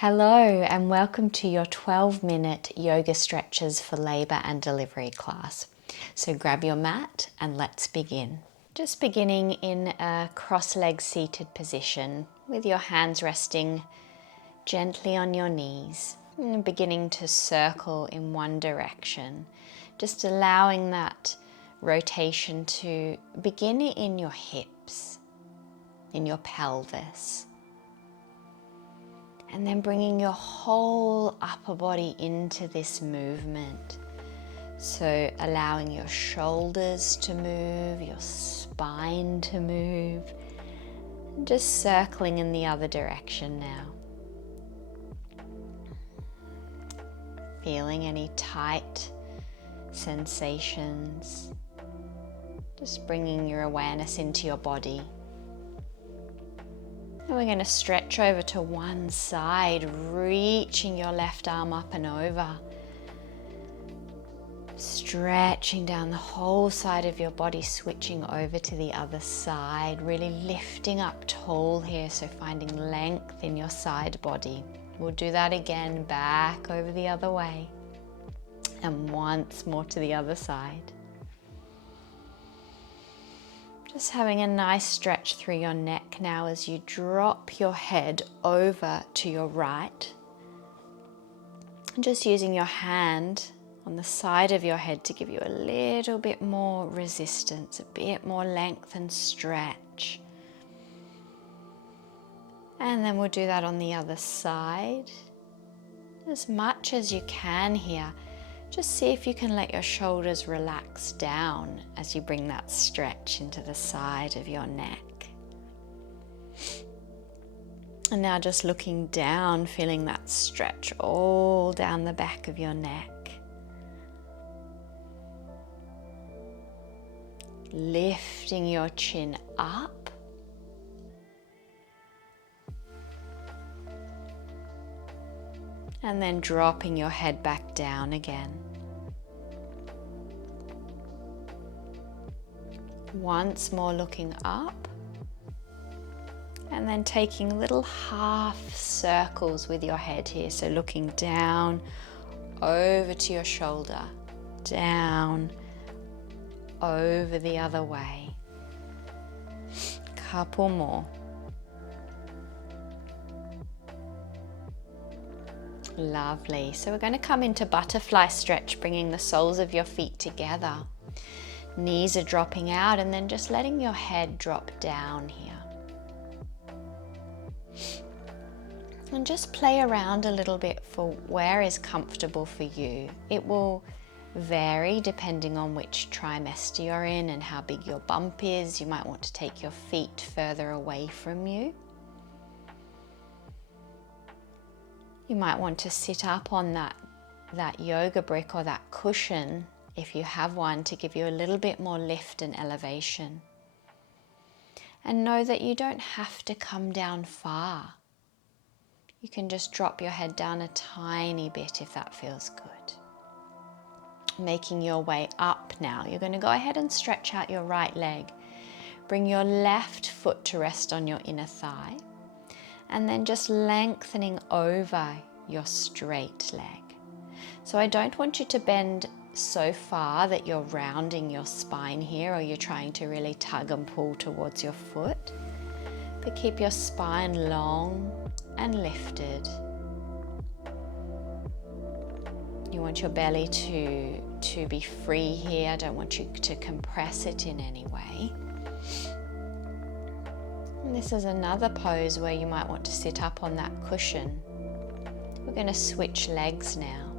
Hello and welcome to your 12-minute yoga stretches for labour and delivery class. So grab your mat and let's begin. Just beginning in a cross-legged seated position with your hands resting gently on your knees and beginning to circle in one direction. Just allowing that rotation to begin in your hips, in your pelvis. And then bringing your whole upper body into this movement. So allowing your shoulders to move, your spine to move, and just circling in the other direction now. Feeling any tight sensations. Just bringing your awareness into your body. And we're going to stretch over to one side, reaching your left arm up and over. Stretching down the whole side of your body, switching over to the other side, really lifting up tall here, so finding length in your side body. We'll do that again, back over the other way, and once more to the other side. Just having a nice stretch through your neck now as you drop your head over to your right. And just using your hand on the side of your head to give you a little bit more resistance, a bit more length and stretch. And then we'll do that on the other side. As much as you can here. Just see if you can let your shoulders relax down as you bring that stretch into the side of your neck. And now just looking down, feeling that stretch all down the back of your neck. Lifting your chin up. And then dropping your head back down again. Once more looking up. And then taking little half circles with your head here. So looking down, over to your shoulder, down, over the other way. Couple more. Lovely. So we're going to come into butterfly stretch, bringing the soles of your feet together. Knees are dropping out and then just letting your head drop down here. And just play around a little bit for where is comfortable for you. It will vary depending on which trimester you're in and how big your bump is. You might want to take your feet further away from you. You might want to sit up on that yoga brick or that cushion, if you have one, to give you a little bit more lift and elevation. And know that you don't have to come down far. You can just drop your head down a tiny bit if that feels good. Making your way up now, you're going to go ahead and stretch out your right leg. Bring your left foot to rest on your inner thigh. And then just lengthening over your straight leg. So I don't want you to bend so far that you're rounding your spine here, or you're trying to really tug and pull towards your foot. But keep your spine long and lifted. You want your belly to be free here. I don't want you to compress it in any way. And this is another pose where you might want to sit up on that cushion. We're going to switch legs now.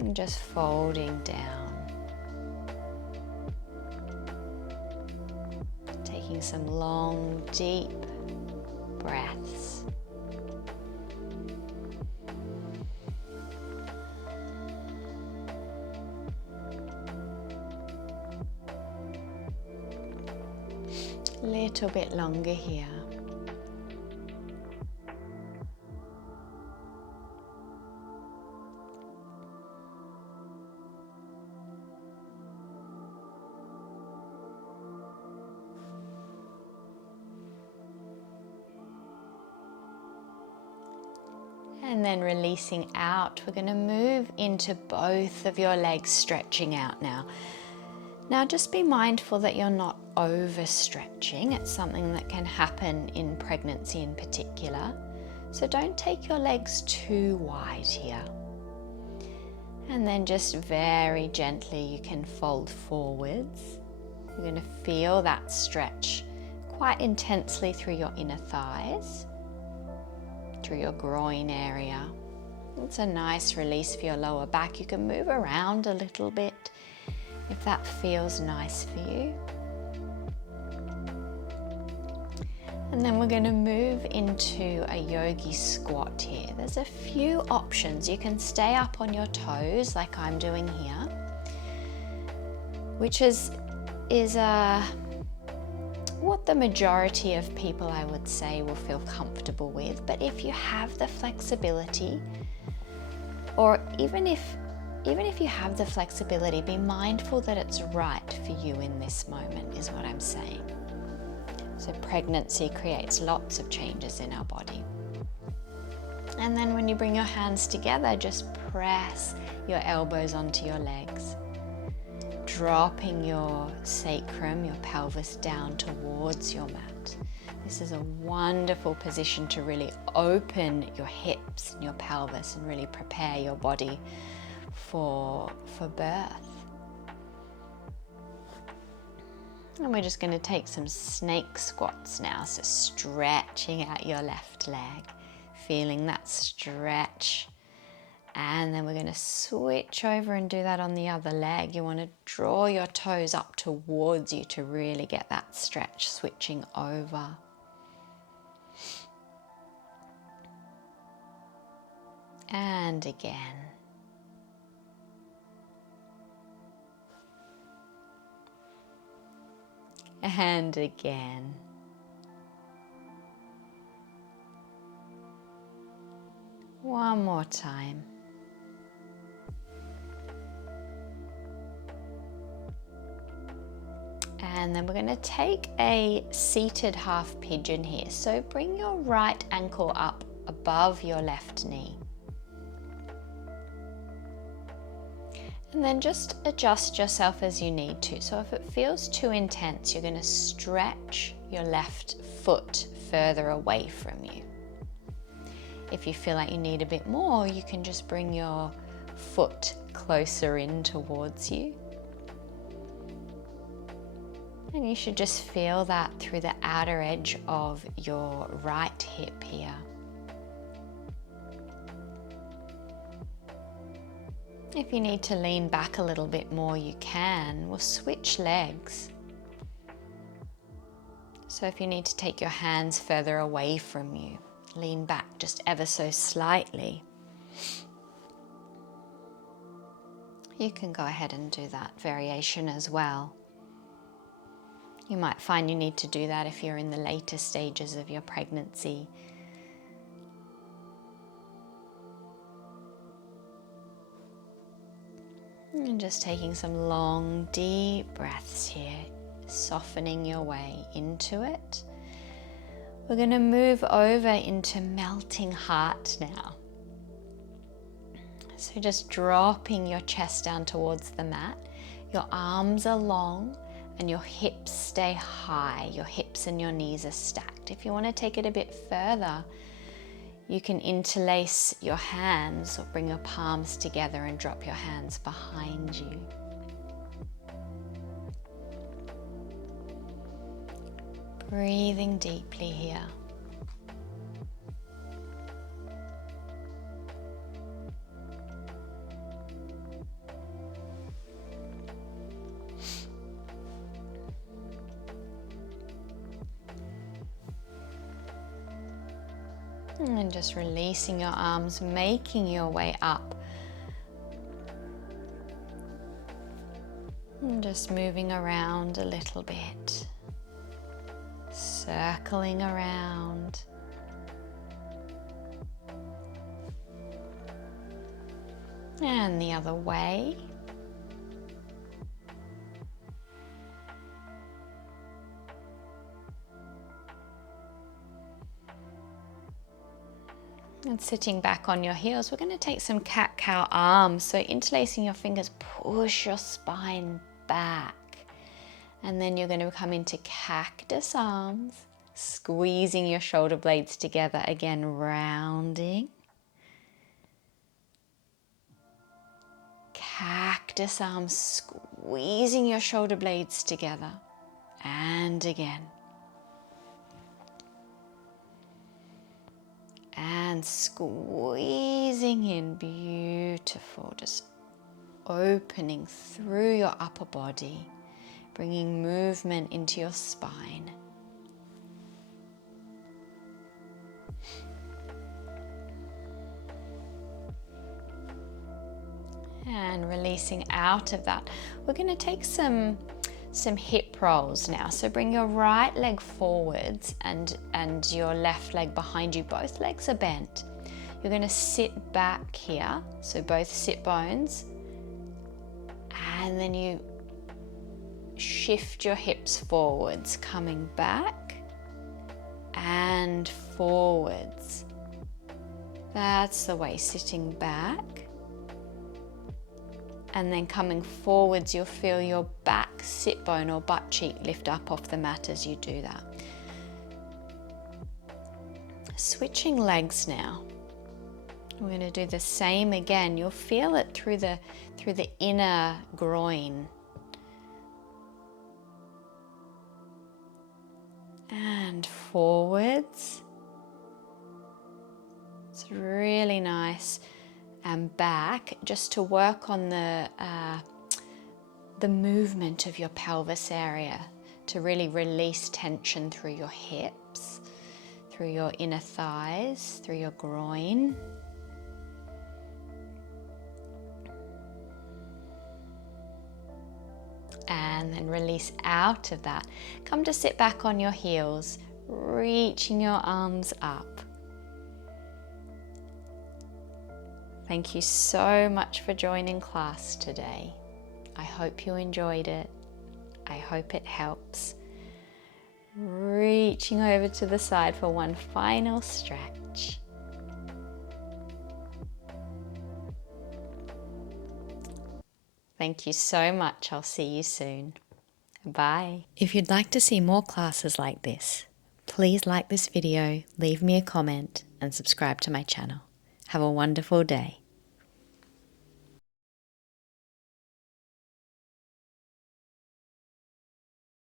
And just folding down. Taking some long, deep breaths. Little bit longer here. And then releasing out, we're going to move into both of your legs stretching out now. Now just be mindful that you're not overstretching. It's something that can happen in pregnancy in particular. So don't take your legs too wide here. And then just very gently you can fold forwards. You're going to feel that stretch quite intensely through your inner thighs, through your groin area. It's a nice release for your lower back. You can move around a little bit if that feels nice for you. And then we're going to move into a yogi squat here. There's a few options. You can stay up on your toes like I'm doing here, which is what the majority of people, I would say, will feel comfortable with. But if you have the flexibility, or even if you have the flexibility, be mindful that it's right for you in this moment, is what I'm saying. So pregnancy creates lots of changes in our body. And then when you bring your hands together, just press your elbows onto your legs, dropping your sacrum, your pelvis down towards your mat. This is a wonderful position to really open your hips and your pelvis and really prepare your body for birth. And we're just going to take some snake squats now. So stretching out your left leg, feeling that stretch. And then we're going to switch over and do that on the other leg. You want to draw your toes up towards you to really get that stretch, switching over. And again. And again. One more time. And then we're going to take a seated half pigeon here. So bring your right ankle up above your left knee. And then just adjust yourself as you need to. So if it feels too intense, you're going to stretch your left foot further away from you. If you feel like you need a bit more, you can just bring your foot closer in towards you. And you should just feel that through the outer edge of your right hip here. If you need to lean back a little bit more, you can. We'll switch legs. So if you need to take your hands further away from you, lean back just ever so slightly. You can go ahead and do that variation as well. You might find you need to do that if you're in the later stages of your pregnancy. And just taking some long, deep breaths here, softening your way into it. We're going to move over into melting heart now. So just dropping your chest down towards the mat. Your arms are long and your hips stay high. Your hips and your knees are stacked. If you want to take it a bit further, you can interlace your hands or bring your palms together and drop your hands behind you. Breathing deeply here. And just releasing your arms, making your way up. And just moving around a little bit. Circling around. And the other way. And sitting back on your heels, we're going to take some cat-cow arms. So interlacing your fingers, push your spine back. And then you're going to come into cactus arms, squeezing your shoulder blades together. Again, rounding. Cactus arms, squeezing your shoulder blades together. And again. And squeezing in, beautiful, just opening through your upper body, bringing movement into your spine. And releasing out of that, we're going to take some hip rolls now. So bring your right leg forwards and your left leg behind you. Both legs are bent. You're going to sit back here, so both sit bones, and then you shift your hips forwards, coming back and forwards. That's the way, sitting back. And then coming forwards, you'll feel your back sit bone or butt cheek lift up off the mat as you do that. Switching legs now. We're going to do the same again. You'll feel it through the inner groin. And forwards. It's really nice. And back, just to work on the movement of your pelvis area, to really release tension through your hips, through your inner thighs, through your groin. And then release out of that. Come to sit back on your heels, reaching your arms up. Thank you so much for joining class today. I hope you enjoyed it. I hope it helps. Reaching over to the side for one final stretch. Thank you so much. I'll see you soon. Bye. If you'd like to see more classes like this, please like this video, leave me a comment, and subscribe to my channel. Have a wonderful day.